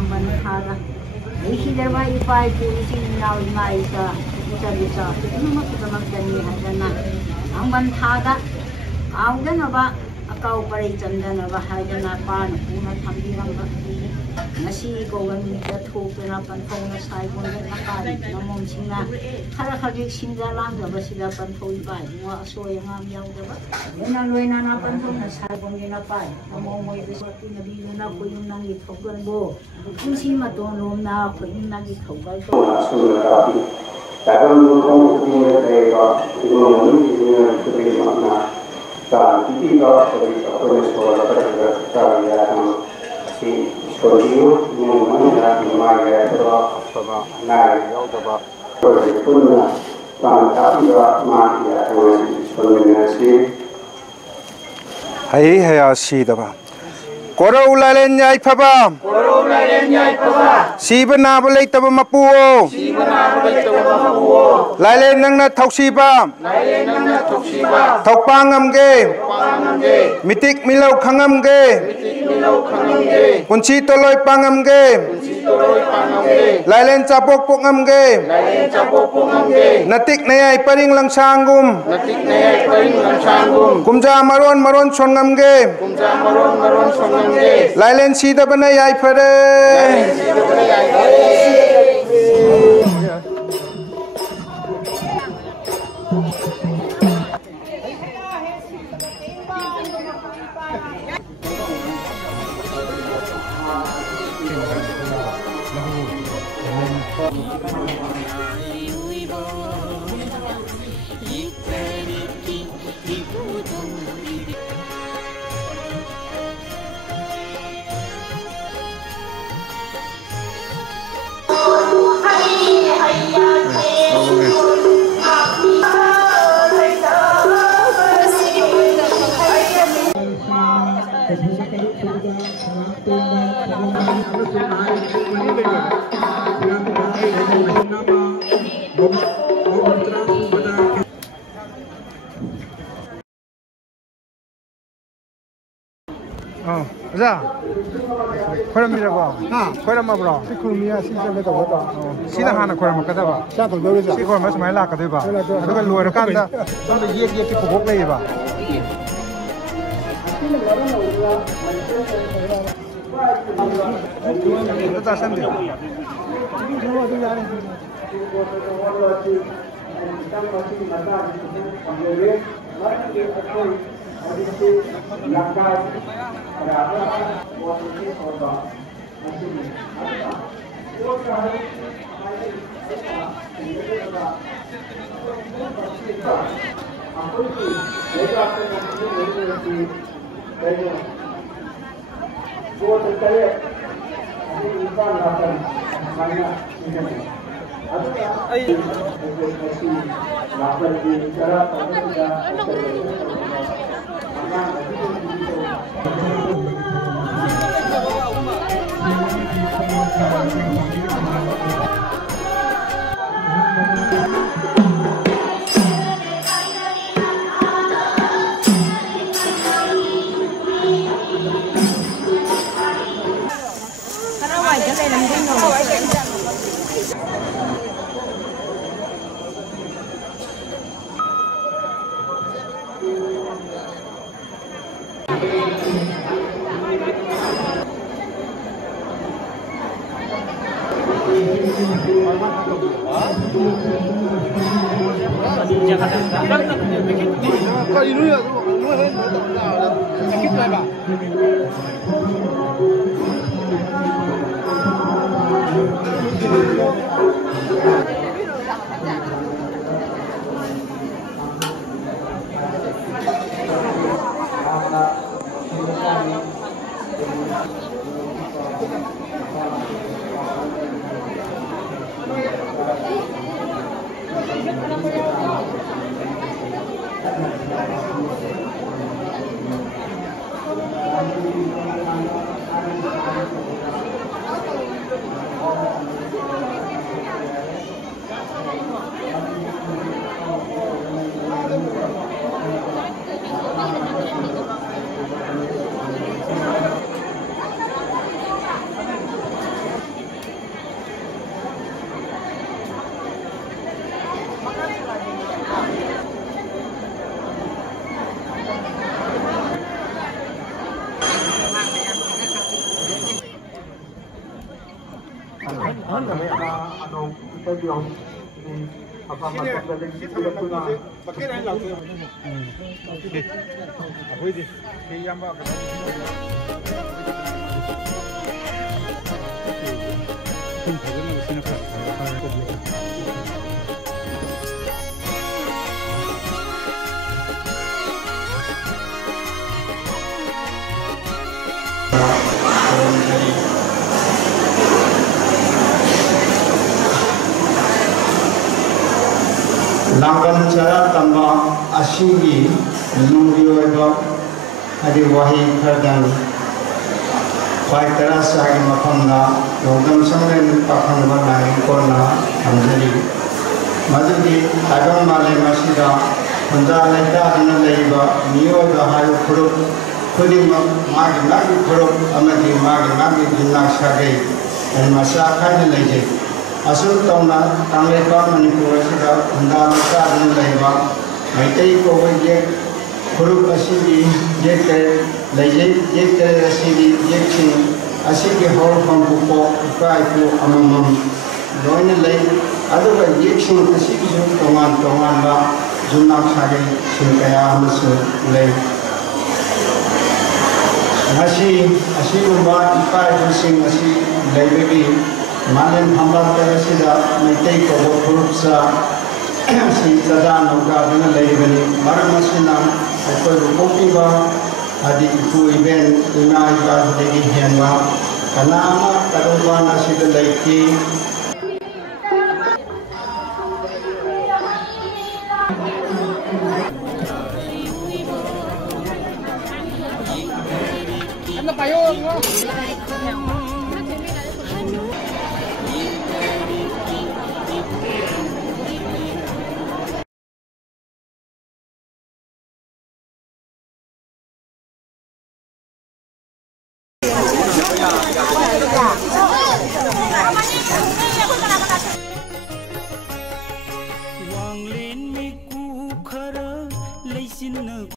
आंगन थादा लेखिदरबा इपा इपू इचिन इनाउ इमा इचा इचा बिचा पुनमकदमकदनी हादना आंगन थादा आउदनबा अकाउ परै चंदनबा हादना पान पुना थंबिरंबा nasi kawan kita thokna panthong sai bon akari namom singna khara khari singja lang jaba sida panthoi bai ngo asoi ngam yaw jaba ena loina na panthong na sai bon na pai namom moi bisati nabi na koyum nang gi thogan bo kunsi ma ton lom na koyum nang gi thogal to dalam ngomong ini mereka ngomong ini seperti mana dan kita sebagai sekolah kita ya si Soalnya, mana yang terlalu sama, naik atau berikutnya, tapi juga mati atau kombinasi. Hai si dah. Korau lalen nyai papa. Korau lalen nyai papa. Si benar boleh tahu mapuo. Si benar boleh tahu mapuo. Lalen nang na thok si ba. Lalen nang na thok si ba. Thok pangam ge. Pangam ge. Mitik milau khangam ge. Mitik milau khangam ge. Kunci toloi pangam ge. Kunci toloi pangam ge. Lalen capok pongam ge. Lalen capok pongam ge. Natik nayai paring lang sanggum. Natik nayai paring lang sanggum. Kumja maron maron songam ge. Kumja maron maron songam. Lailen sida bana yai pare. Lailen sida bana yai pare. Za, koram bila ba? Koram apa bro? Kurumia sih sampai tahu tak? Sida hana koram kata ba? Siapa tahu dia? Si koram macam mana kata ba? Ada kan luar kan dah, sampai ye ye kita pukul lagi ba? Itu tak sendiri. nong interview apa maksudnya kita punya pakai lain langsung. Oke. Apa ini? Yang apa? Langgan cara tambah asyiki nunggu itu ada wahai kerdan baik terasa yang makamna logam sampai pakan warnai korna amjadi majudi agam malai masida Honda leda dengan leba niyo dahayu kurup kudi magi magi kurup amadi magi magi jinak sagai dan masyarakat lejek asul tauna tangleba manipur sida Honda leda dengan leba maitai ko ye kurup asidi ye ke lejek ye ke asidi ye chin asidi hor pampuko ikai ko amamam loina lei aduga ye chin asidi jo tongan ba Junak sagai sungkaya masu lei. Nasi rumah ikai pusing nasi lei bebi malam hambat terasida metai ko berkurupsa si sada noga dengan lei beni malam masina aku rukopi ba adi iku event ina iba degi hianwa karena ama karuba nasi lei ki Ano kayo?